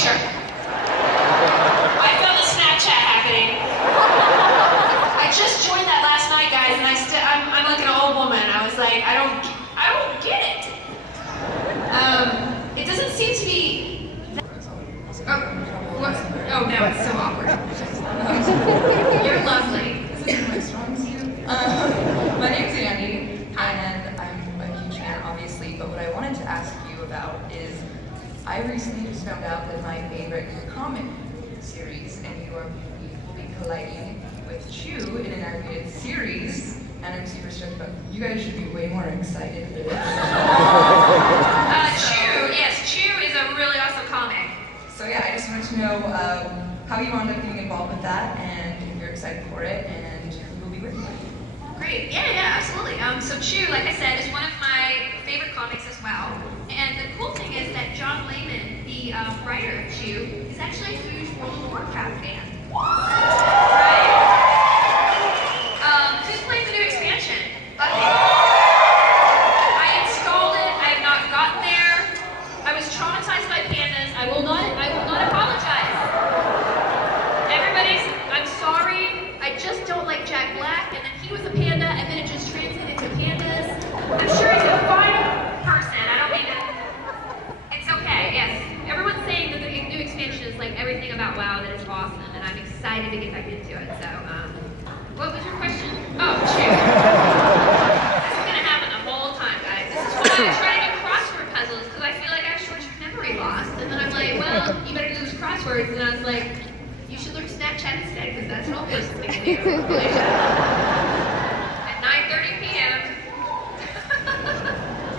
picture. I felt the Snapchat happening. I just joined that last night, guys, and I'm like an old woman. I was like, I don't get it. It doesn't seem to be. Oh, no, it's so awkward. You're lovely. This is my strong suit. My name's Andy, and I'm a huge fan, obviously, but what I wanted to ask you about is, I recently just found out that my favorite comic series, and you will be colliding with Chew in an animated series, and I'm super stoked about it. You guys should be way more excited for this. Chew is a really awesome comic. So yeah, I just wanted to know how you wound up getting involved with that, and if you're excited for it, and who will be with you. Great, yeah, absolutely. So Chew, like I said, is one of my favorite comics as well. And the cool thing is that John Layman, the writer of Chew, is actually a huge World of Warcraft fan. Right? Who's playing the new expansion? I installed it. I have not gotten there. I was traumatized by pandas. I will not apologize. I'm sorry. I just don't like Jack Black, and then he was a panda, and then it just translated to pandas. I'm sure he's a fine person. I don't mean to. It's okay. Yes. Everyone's saying that the new expansion is like everything about WoW that is awesome, and I'm excited to get back into it. So, what was your question? Oh, Chew. This is gonna happen the whole time, guys. This is why I try to do crossword puzzles, because I feel like I have short-term memory loss. And then I'm like, well, you better do those crosswords. And I was like, you should learn Snapchat instead, because that's an old person thing to do. Felicia. At 9:30 p.m.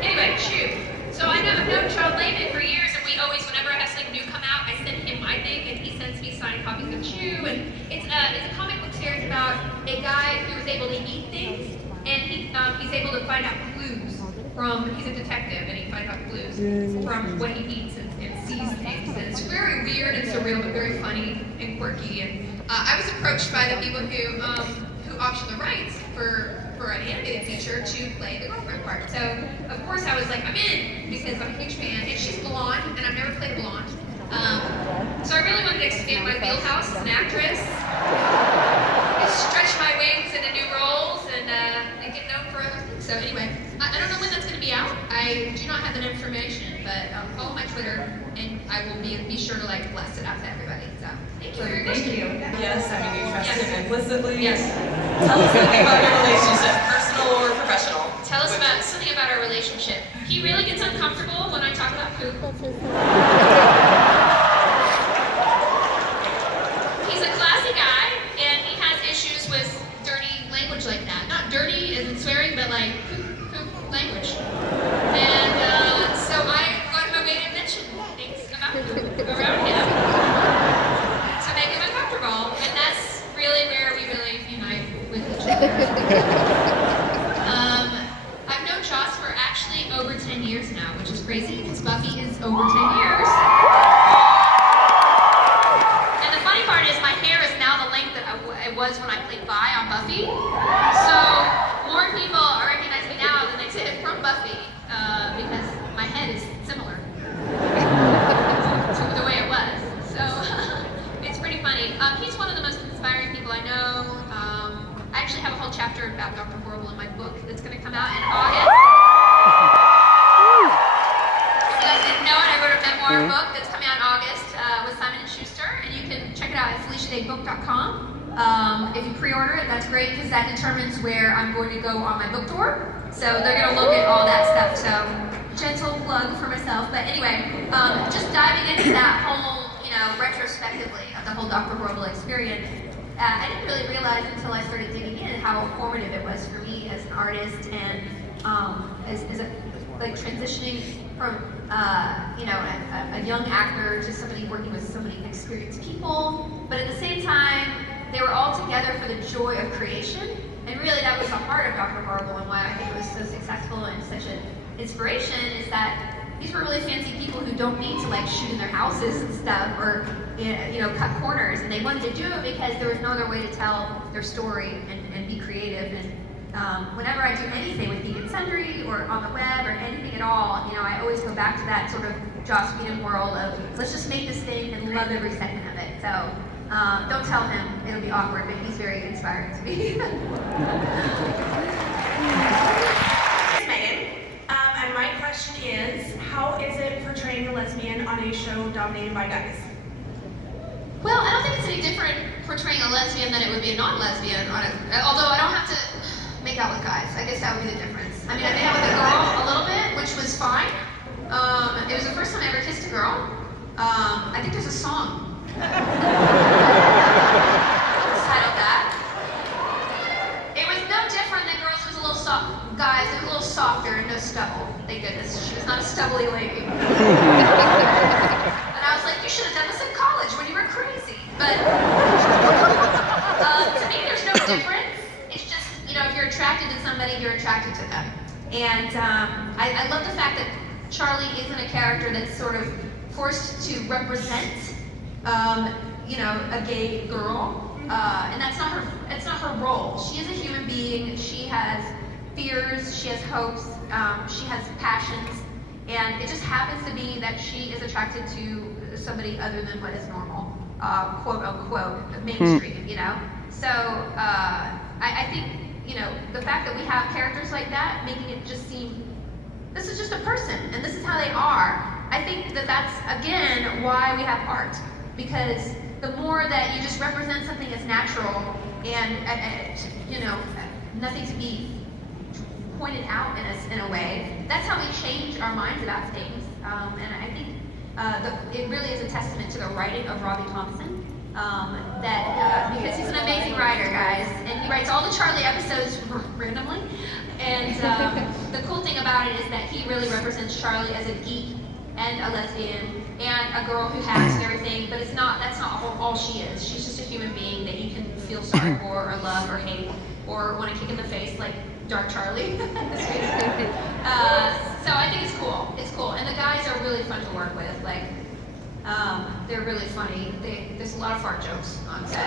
Anyway, Chew. So I've known John Layman for years, and we always, whenever I have something new come out, I send him my thing, and he sends me signed copies of Chew. And it's a comic book series about a guy who is able to eat things, and he's able to find out clues from. He's a detective, and he finds out clues from what he eats and sees things. And it's very weird and surreal, but very funny and quirky. And I was approached by the people who optioned the rights for an animated feature to play the girlfriend part. So of course I was like, I'm in, because I'm a huge fan, and she's blonde, and I've never played a blonde. So I really wanted to expand my wheelhouse as an actress, stretch my wings into new roles, and get known for other things. So anyway, I don't know when that's going to be out. I do not have that information, but follow my Twitter, and I will be sure to blast it out to everybody. So thank you very much. Thank you. Yes, I mean, you trust him implicitly. Yes. Tell us something about your relationship, personal or professional. Tell us about something about our relationship. He really gets uncomfortable when I talk about poop. He's a classy guy, and he has issues with dirty language like that. Not dirty as in swearing, but like poop language. And so I go out of my way to mention things about poop around him to make him uncomfortable. And that's really where we really unite with each other. I've known Joss for actually over 10 years now, which is crazy because Buffy is over 10 years. And the funny part is my hair is now the length that it was when I played Vi on Buffy. So more people recognize me now than they did from Buffy because my head is similar to the way it was. So it's pretty funny. He's one of the most inspiring people I know. I actually have a whole chapter about Dr. Horrible in my book that's going to come out in August. If you guys didn't know it, I wrote a memoir book that's coming out in August with Simon & Schuster, and you can check it out at FeliciaDayBook.com. If you pre-order it, that's great, because that determines where I'm going to go on my book tour. So they're going to look at all that stuff. So gentle plug for myself. But anyway, just diving into that whole, retrospectively of the whole Dr. Horrible experience. I didn't really realize until I started digging in how formative it was for me as an artist, and transitioning from a young actor to somebody working with so many experienced people. But at the same time, they were all together for the joy of creation, and really that was the heart of Dr. Horrible, and why I think it was so successful and such an inspiration is that these were really fancy people who don't need to shoot in their houses and stuff, or cut corners, and they wanted to do it because there was no other way to tell their story and be creative. And whenever I do anything with Geek and Sundry or on the web or anything at all, I always go back to that sort of Joss Whedon world of let's just make this thing and love every second of it. So don't tell him, it'll be awkward, but he's very inspiring to me. Megan, and my question is, how is it portraying a lesbian on a show dominated by guys? Well, I don't think it's any different portraying a lesbian than it would be a non-lesbian on it. Although I don't have to make out with guys. I guess that would be the difference. I mean, I made out with a girl a little bit, which was fine. It was the first time I ever kissed a girl. I think there's a song. Titled that. It was no different than girls. It was a little soft. Guys, it was a little softer and no stubble. Thank goodness. She was not a stubbly lady. And I was like, you should have done this in college when you were crazy. But to me, there's no difference. It's just, you know, if you're attracted to somebody, you're attracted to them. And I love the fact that Charlie isn't a character that's sort of forced to represent, you know, a gay girl. And that's not her. It's not her role. She is a human being. She has fears. She has hopes. She has passions. And it just happens to be that she is attracted to somebody other than what is normal, quote unquote, mainstream. You know. So I think, you know, the fact that we have characters like that, making it just seem this is just a person and this is how they are. I think that that's again why we have art, because the more that you just represent something as natural and you know, nothing to be pointed out in a way, that's how we change our minds about things. And I think it really is a testament to the writing of Robbie Thompson. Because he's an amazing writer, guys, and he writes all the Charlie episodes randomly. And the cool thing about it is that he really represents Charlie as a geek and a lesbian and a girl who has everything, but that's not all she is. She's just a human being that you can feel sorry for or love or hate or want to kick in the face like Dark Charlie. So I think it's cool. It's cool. And the guys are really fun to work with. Like, they're really funny. There's a lot of fart jokes on set.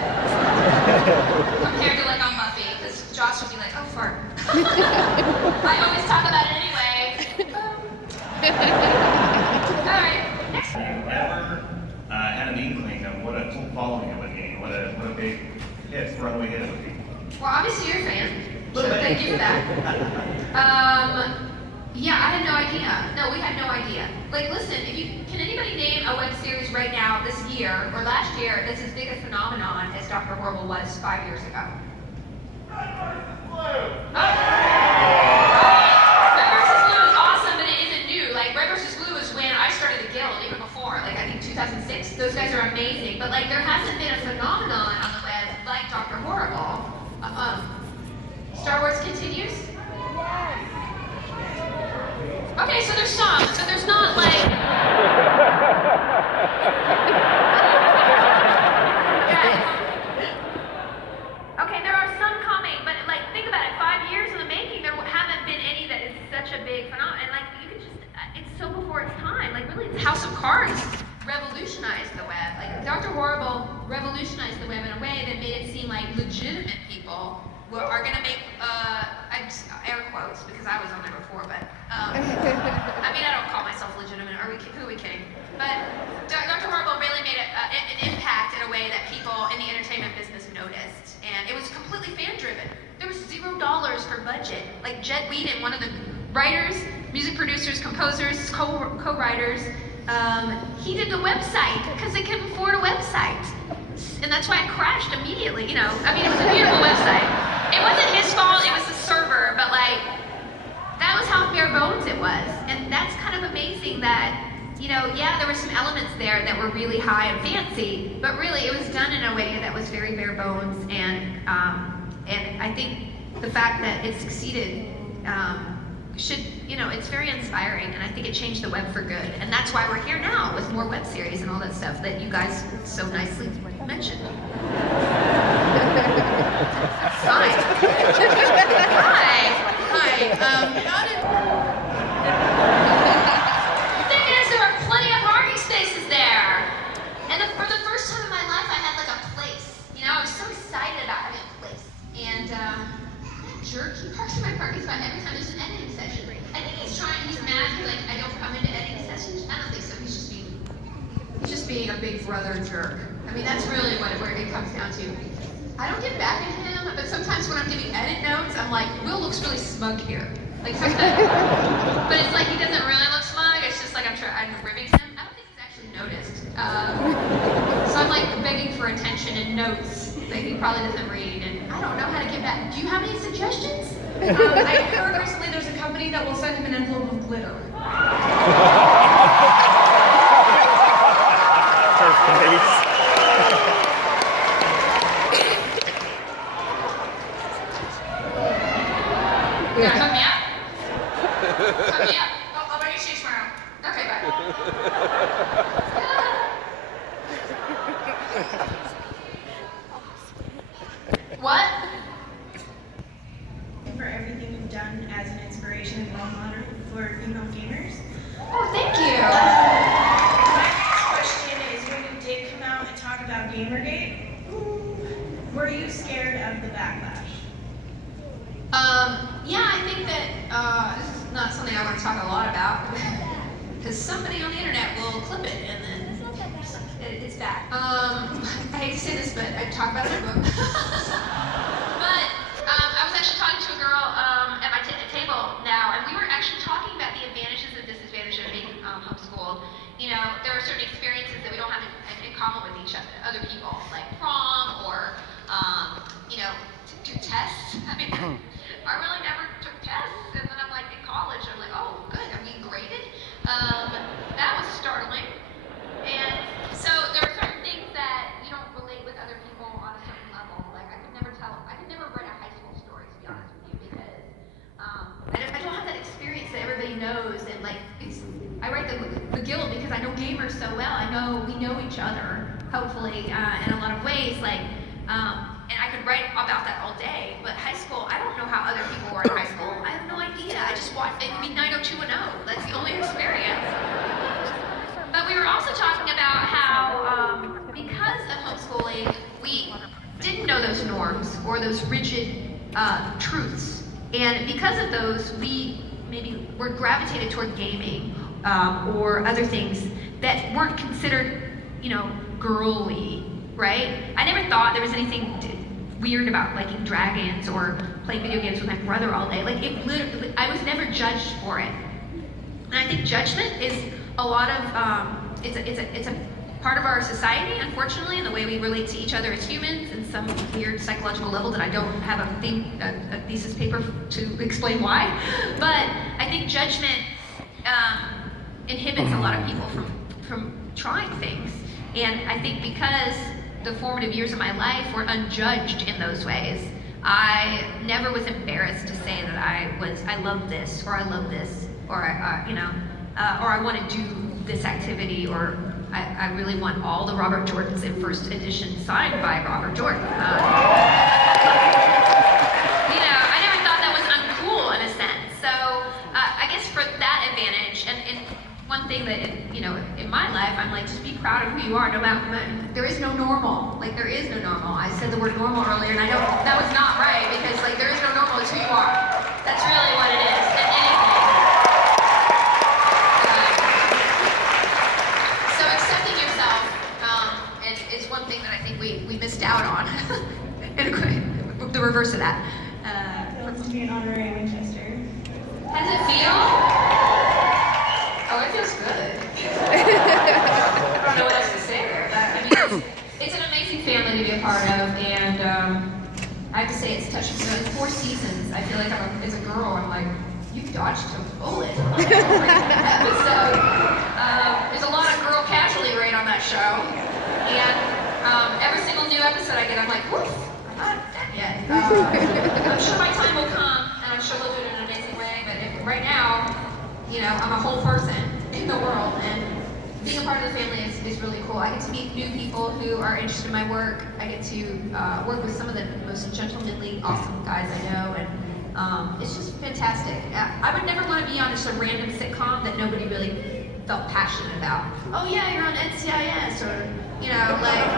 Compared to like on Buffy, because Josh would be like, oh, fart. I always talk about it anyway. All right, next. Have you ever had an inkling of what a cult following it would mean? What a big hit, runaway hit it would be? Well, obviously you're a fan, so thank you for that. Yeah, I had no idea. No, we had no idea. Like, listen, can anybody name a web series right now, this year, or last year, that's as big a phenomenon as Dr. Horrible was 5 years ago? Red vs. Blue is awesome, but it isn't new. Like, Red vs. Blue is when I started the Guild, even before, like, I think 2006. Those guys are amazing, but, like, there hasn't been a phenomenon on the web like Dr. Horrible. Star Wars continues? Okay, so there's some. So there's not like... Okay, there are some coming, but like, think about it. 5 years in the making, there haven't been any that is such a big phenomenon. And like, you could just, it's so before its time. Like, really, House of Cards revolutionized the web. Like, Dr. Horrible revolutionized the web in a way that made it seem like legitimate people are going to make, air quotes, because I was on there before, but, I mean, I don't call myself legitimate. Who are we kidding? But Dr. Horrible really made an impact in a way that people in the entertainment business noticed. And it was completely fan-driven. There was $0 for budget. Like, Jed Whedon, one of the writers, music producers, composers, co-writers, he did the website because they couldn't afford a website. And that's why it crashed immediately, you know. I mean, it was a beautiful website. It wasn't his fault, it was the server, but like, that was how bare bones it was. And that's kind of amazing that, you know, yeah, there were some elements there that were really high and fancy, but really it was done in a way that was very bare bones. And I think the fact that it succeeded should, you know, it's very inspiring, and I think it changed the web for good. And that's why we're here now with more web series and all that stuff that you guys so nicely mentioned. Hi. How did... The thing is, there are plenty of parking spaces there. And for the first time in my life, I had like a place. You know, I was so excited about having a place. And jerk, he parks in my parking spot every time there's an editing session. I think he's mad, like, I don't come into editing sessions. I don't think so. He's being a big brother jerk. I mean, that's really where it comes down to. I don't get back at him, but sometimes when I'm giving edit notes, I'm like, Will looks really smug here. Like sometimes, but it's like he doesn't really look smug. It's just like I'm ribbing him. I don't think he's actually noticed. So I'm like begging for attention and notes that he probably doesn't read, and I don't know how to get back. Do you have any suggestions? I heard recently there's a company that will send him an envelope of glitter. Her face. You gonna hook me up? Hook me up. I'll buy you shoes tomorrow. Okay, bye. What? For everything you've done as an inspiration and role model for female gamers. Oh, thank you. My next question is, when you did come out and talk about Gamergate, were you scared of the backlash? Yeah, I think that this is not something I want to talk a lot about because somebody on the internet will clip it and then it's that. I hate to say this, but I talk about it in my book. But I was actually talking to a girl at my table now, and we were actually talking about the advantages and disadvantages of being homeschooled. You know, there are certain experiences that we don't have in common with each other people, like prom or, you know, to do tests. I mean, I really never took tests, and then I'm like in college, I'm like, oh, good, I'm being graded. That was startling. And so there are certain things that you don't relate with other people on a certain level. Like I could never write a high school story, to be honest with you, because I don't have that experience that everybody knows, and like I write the guild because I know gamers so well. We know each other, hopefully, in a lot of ways. Like, and I could write about that all day. But high school, I don't know how other people were in high school. I have no idea. I just watched. It could be 90210. That's the only experience. But we were also talking about how, because of homeschooling, we didn't know those norms or those rigid truths, and because of those, we maybe were gravitated toward gaming or other things that weren't considered, you know, girly, right? I never thought there was anything weird about liking dragons or playing video games with my brother all day. Like it literally, I was never judged for it. And I think judgment is a lot of it's a part of our society, unfortunately, and the way we relate to each other as humans in some weird psychological level that I don't have a thesis paper to explain why. But I think judgment inhibits a lot of people from trying things. And I think because the formative years of my life were unjudged in those ways, I never was embarrassed to say that I love this, or I love this, or or I want to do this activity, or I really want all the Robert Jordans in first edition signed by Robert Jordan. I never thought that was uncool in a sense. So I guess for that advantage, and one thing that in my life, I'm like, just be proud of who you are. No matter, there is no normal. Like there is no normal. I said the word normal earlier, and I know that was not right because like there is no normal. It's who you are. That's really what it is. And anything. So accepting yourself is one thing that I think we missed out on. The reverse of that. To be an honorary Winchester. How does it feel? Oh, it feels good. I don't know what else to say there, but I mean, it's an amazing family to be a part of, and I have to say it's touching. It's 4 seasons. I feel like as a girl, I'm like, you dodged a bullet. Episode. There's a lot of girl casualty rate on that show, and every single new episode I get, I'm like, woof, I'm not dead yet. I'm sure my time will come, and I'm sure we'll do it in an amazing way. But right now, I'm a whole person in the world, and being a part of the family is really cool. I get to meet new people who are interested in my work. I get to work with some of the most gentlemanly, awesome guys I know, and it's just fantastic. I would never want to be on just a random sitcom that nobody really felt passionate about. Oh yeah, you're on NCIS, or like,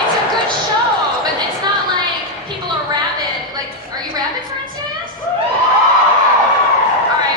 it's a good show, but it's not like people are rabid. Like, are you rabid for NCIS? All right.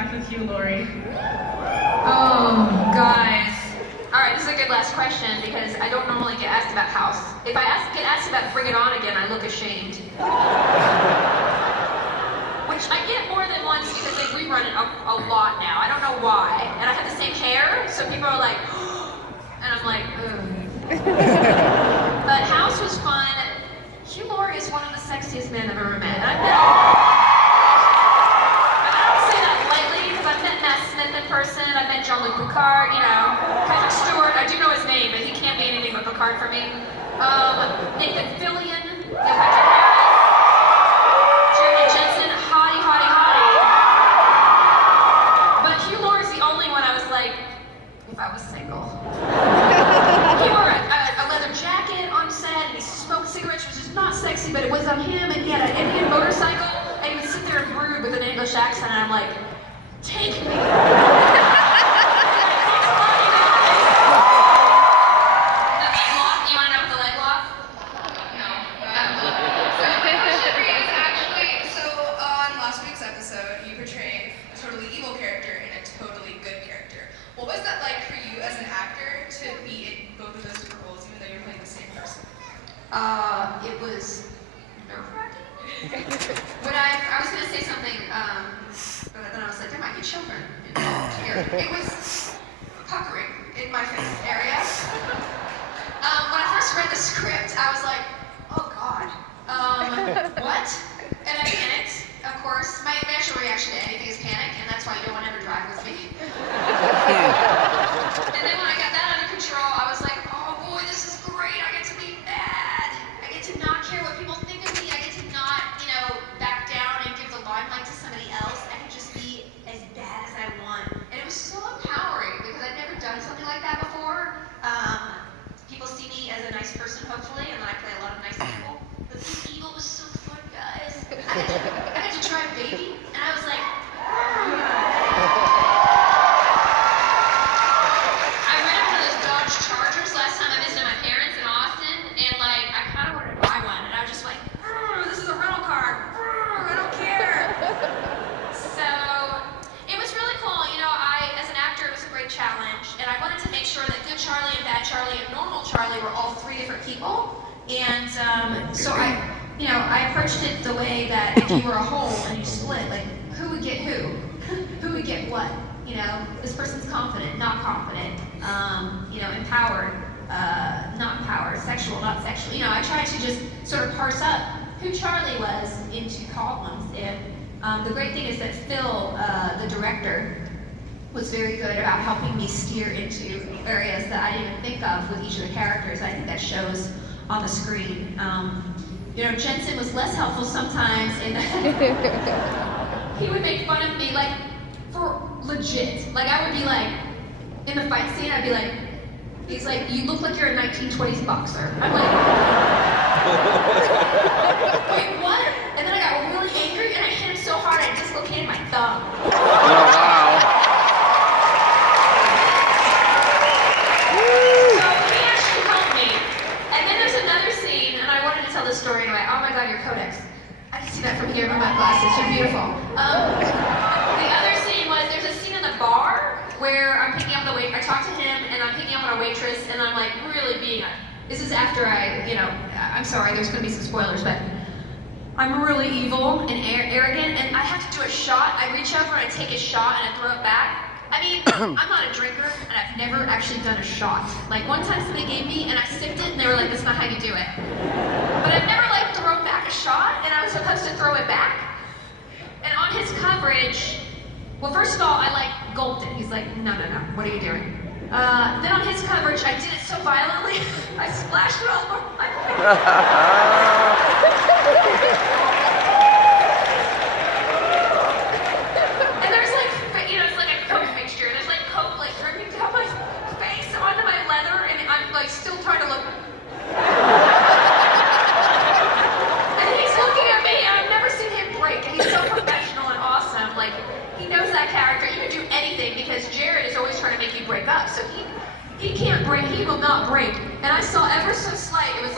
back with Hugh Laurie? Oh, guys. All right, this is a good last question because I don't normally get asked about House. If I get asked about Bring It On again, I look ashamed. Which I get more than once because they rerun it a lot now. I don't know why. And I have the same hair, so people are like, and I'm like, ugh. But House was fun. Hugh Laurie is one of the sexiest men I've ever met. And I don't say that lightly because I've met Matt Smith in person. I've met Jean-Luc Picard, Patrick Stewart. I do know his name, but he can't be anything but Picard for me. Nathan Fillion, Neil Patrick Harris, Jeremy Jensen, hottie. But Hugh Laurie's the only one I was like, if I was single. He wore a leather jacket on set, and he smoked cigarettes, which is not sexy, but it was on him, and he had an Indian motorcycle, and he would sit there and brood with an English accent, and I'm like, take me. It was nerve-wracking. When I was going to say something, but then I was like, there might be children involved here. It was puckering in my face area. When I first read the script, I was like, oh God, what? And I panicked, of course. My natural reaction to anything is panic, and that's why you don't want to ever drive with me. And then when I got that under control, I was like, oh boy, this is great. I get to be bad. I get to not care what people think of me. I get to not, back down and give the limelight to somebody else. I can just be as bad as I want. And it was so empowering because I'd never done something like that before. People see me as a nice person, hopefully, and then I play a lot of nice people. But being evil was so fun, guys. I got to drive baby, and I was like, I rented one of those Dodge Chargers last time I visited my parents in Austin, and I kind of wanted to buy one, and I was just like, this is a rental car. I don't care. So it was really cool. As an actor, it was a great challenge, and I wanted to make sure that good Charlie and bad Charlie and normal Charlie were all three different people. And so I approached it the way that if you were a whole and you split, who would get who? Who would get what? This person's confident, not confident, empowered, not empowered, sexual, not sexual. I tried to just sort of parse up who Charlie was into columns. And the great thing is that Phil, the director, was very good about helping me steer into areas that I didn't even think of with each of the characters. I think that shows on the screen. Jensen was less helpful sometimes in that he would make fun of me, for legit. I would be in the fight scene, I'd be like, he's like, you look like you're a 1920s boxer. I'm like, wait, what? And then I got really angry and I hit him so hard I dislocated my thumb. Oh, wow. So he actually helped me. And then there's another scene, and I wanted to tell this story anyway. Oh my God, your codex. I can see that from here with my glasses. You're beautiful. The other scene was, there's a scene in the bar where I'm picking up I talked to him, and I'm picking up on a waitress, and I'm really being this is after I'm sorry, there's going to be some spoilers, but I'm really evil and arrogant, and I have to do a shot. I reach over and I take a shot and I throw it back. I mean, I'm not a drinker, and I've never actually done a shot. One time somebody gave me, and I sipped it, and they were like, that's not how you do it. But I've never, thrown back a shot, and I was supposed to throw it back. And on his coverage, well, first of all, I, gulped it. He's like, no, what are you doing? Then on his coverage, I did it so violently, I splashed it all over my face. And there's it's like a Coke mixture. There's Coke dripping down my face onto my leather, and I'm still trying to look. And he's looking at me, and I've never seen him break. And he's so professional and awesome. He knows that character. You can do anything because Jared is always trying to make you break up. So he can't break. He will not break. And I saw ever so slight. It was